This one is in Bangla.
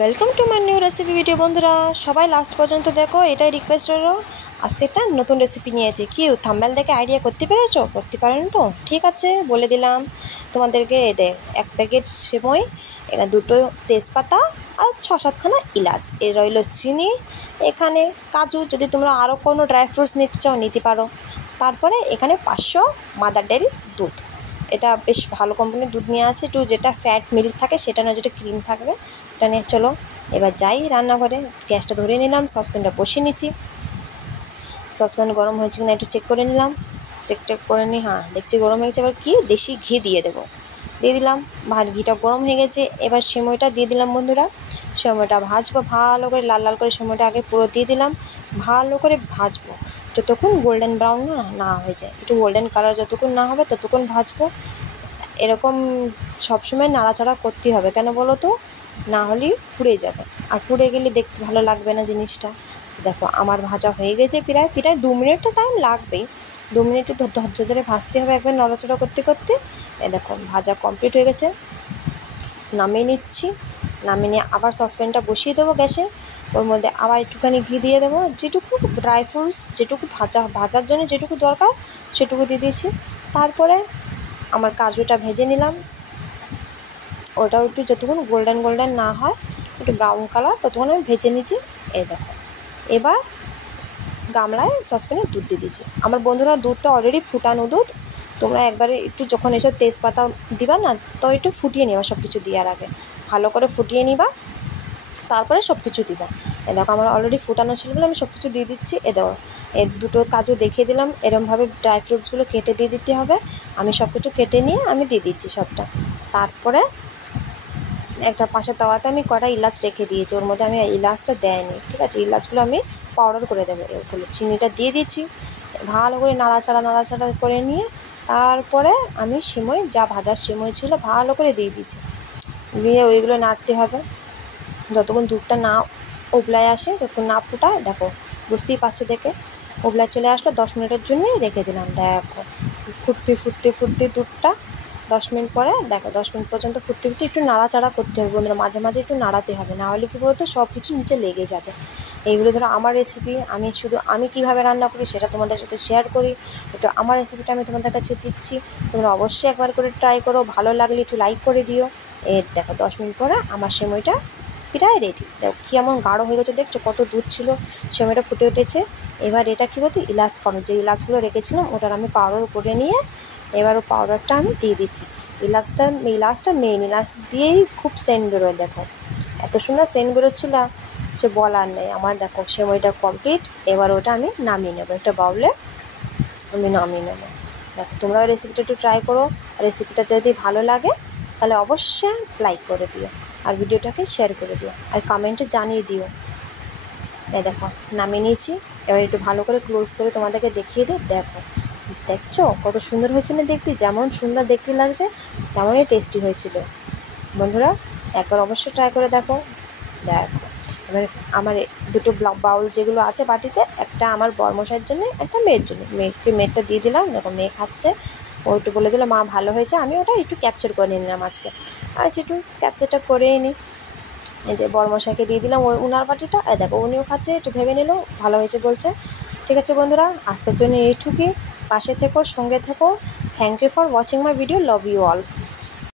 Welcome to my new recipe video. বন্ধুরা সবাই লাস্ট পর্যন্ত দেখো, এটাই রিকোয়েস্ট রইলো। আজকে একটা নতুন রেসিপি নিয়েছি। কি থাম্বনেল দেখে আইডিয়া করতে পেরেছো? করতে পারেন তো? ঠিক আছে, বলে দিলাম তোমাদেরকে। এক প্যাকেট সেমই, এখানে দুটো তেজপাতা আর 6-7খানা এলাচ, এ রইল চিনি, এখানে কাজু, যদি তোমরা আরও কোনো ড্রাই ফ্রুটস নিতে চাও নিতে পারো। তারপরে এখানে 500 মাদার ডেয়ারি দুধ, এটা বেশ ভালো কোম্পানির দুধ নিয়ে আছে, একটু যেটা ফ্যাট মিল্ক থাকে সেটা না, যেটা ক্রিম থাকবে এটা নিয়ে। চলো এবার যাই রান্নাঘরে, গ্যাসটা ধরে নিলাম, সসপ্যানটা বসিয়ে নিচ্ছি। সসপ্যান গরম হয়েছে কিনা একটু চেক করে নিলাম, চেক করে নিই, হ্যাঁ দেখছি গরম হয়ে গেছে। এবার কি দেশি ঘি দিয়ে দেবো, দিয়ে দিলাম। ঘিটা গরম হয়ে গেছে, এবার সেমইটা দিয়ে দিলাম। বন্ধুরা সেমইটা ভাজবো ভালো করে, লাল লাল করে সেমইটা আগে পুরো দিয়ে দিলাম, ভালো করে ভাজবো যতক্ষণ গোল্ডেন ব্রাউন না হয়ে যায়। একটু গোল্ডেন কালার যতক্ষণ না হবে ততক্ষণ ভাজবো। এরকম সবসময় নাড়াচাড়া করতে হবে, কেন বলো তো, না হলেই পুড়ে যাবে, আর পুড়ে গেলে দেখতে ভালো লাগবে না জিনিসটা। তো দেখো আমার ভাজা হয়ে গেছে, প্রায় 2 মিনিটটা টাইম লাগবেই। 2 মিনিট ধৈর্য ধরে ভাজতে হবে একবার নড়াচড়া করতে করতে। দেখো ভাজা কমপ্লিট হয়ে গেছে, নামিয়ে নিচ্ছি। নামিয়ে নিয়ে আবার সসপ্যানটা বসিয়ে দেবো গ্যাসে, ওর মধ্যে আবার একটুখানি ঘি দিয়ে দেবো, যেটুকু ড্রাই ফ্রুটস, যেটুকু ভাজার জন্য যেটুকু দরকার সেটুকু দিয়ে দিয়েছি। তারপরে আমার কাজুটা ভেজে নিলাম, ওটাও একটু যতক্ষণ গোল্ডেন না হয়, একটু ব্রাউন কালার, ততক্ষণ আমি ভেজে নিচ্ছি। এই দেখো এবার গামলায় সসপ্যানে দুধ দিয়ে দিয়েছি। আমার বন্ধুরা দুধটা অলরেডি ফুটানো দুধ, তোমরা একবারে একটু যখন এসব তেজপাতা দিবা না, তো একটু ফুটিয়ে নিবা, সব কিছু দেওয়ার আগে ভালো করে ফুটিয়ে নিবা, তারপরে সব কিছু দিবা। দেখো আমার অলরেডি ফুটানো ছিল বলে আমি সব কিছু দিয়ে দিচ্ছি। দেখো দুটো কাজু দেখিয়ে দিলাম, এরমভাবে ড্রাই ফ্রুটসগুলো কেটে দিয়ে দিতে হবে। আমি সব কিছু কেটে নিয়ে আমি দিয়ে দিচ্ছি সবটা। তারপরে একটা পাশের তাওয়াতে আমি কটা এলাচ রেখে দিয়েছি, ওর মধ্যে আমি এলাচটা দেয়নি, ঠিক আছে। এলাচগুলো আমি পাউডার করে দেবো। এগুলো চিনিটা দিয়ে দিচ্ছি, ভালো করে নাড়াচাড়া করে নিয়ে তারপরে আমি সিমই, যা ভাজার সিমই ছিল ভালো করে দিয়ে দিয়েছি, দিয়ে ওইগুলো নাড়তে হবে যতক্ষণ দুধটা না উবলায় আসে, যতক্ষণ না ফুটায়। দেখো বুঝতেই পারছো দেখে, উবলায় চলে আসলো, 10 মিনিটের জন্যই রেখে দিলাম। দেখো ফুটতে দুধটা 10 মিনিট পরে, দেখো 10 মিনিট পর্যন্ত ফুটতে একটু নাড়াচাড়া করতে হবে বন্ধুরা, মাঝে মাঝে একটু নাড়াতে হবে, না হলে কী বলতো সব কিছু নিচে লেগে যাবে। এইগুলো ধরো আমার রেসিপি, আমি কীভাবে রান্না করি সেটা তোমাদের সাথে শেয়ার করি, একটু আমার রেসিপিটা আমি তোমাদের কাছে দিচ্ছি। তোমরা অবশ্যই একবার করে ট্রাই করো, ভালো লাগলে একটু লাইক করে দিও। দেখো 10 মিনিট পরে আমার সেমইটা প্রায় রেডি। দেখো কেমন গাঢ় হয়ে গেছে, দেখছো কত দুধ ছিল, সেমইটা ফুটে উঠেছে। এবার এটা কী বলতো, এলাচ কম, যে এলাচগুলো রেখেছিলাম ওটার আমি পাউডার করে নিয়ে এবার ও পাউডারটা আমি দিয়ে দিচ্ছি। এলাচটা মেন, এলাচ দিয়েই খুব সেন্ট বেরোয়। দেখো এত সুন্দর সেন্ট বেরোচ্ছিল, সে বলার নেই। আমার দেখো সেমইটা কমপ্লিট, এবার ওটা আমি নামিয়ে নেবো, একটা বাউলে আমি নামিয়ে নেবো। দেখো তোমরা ওই রেসিপিটা একটু ট্রাই করো, রেসিপিটা যদি ভালো লাগে তাহলে অবশ্যই লাইক করে দিও, আর ভিডিওটাকে শেয়ার করে দিও, আর কমেন্টে জানিয়ে দিও। দেখো নামিয়ে নিয়েছি, এবার একটু ভালো করে ক্লোজ করে তোমাদেরকে দেখিয়ে দিই। দেখছো কত সুন্দর হয়েছে না দেখতে, যেমন সুন্দর দেখতে লাগছে তেমনই টেস্টি হয়েছিল। বন্ধুরা একবার অবশ্যই ট্রাই করে দেখো। এবার আমার দুটো বাউল যেগুলো আছে বাটিতে, একটা আমার বরমশাইয়ের জন্য, একটা মেয়ের জন্য। মেয়েরটা দিয়ে দিলাম, দেখো মেয়ে খাচ্ছে, ও একটু বলে দিল মা ভালো হয়েছে। আমি ওটা একটু ক্যাপচার করে নিলাম আজকে, আচ্ছা একটু ক্যাপচারটা করেই নিই। এই যে বরমশাইকে দিয়ে দিলাম উনার বাটিটা, দেখো উনিও খাচ্ছে, একটু ভেবে নিল ভালো হয়েছে বলছে। ঠিক আছে বন্ধুরা, আজকের জন্য এইটুকুই। পাশে থেকো, সঙ্গে থেকো। Thank you for watching my video, love you all.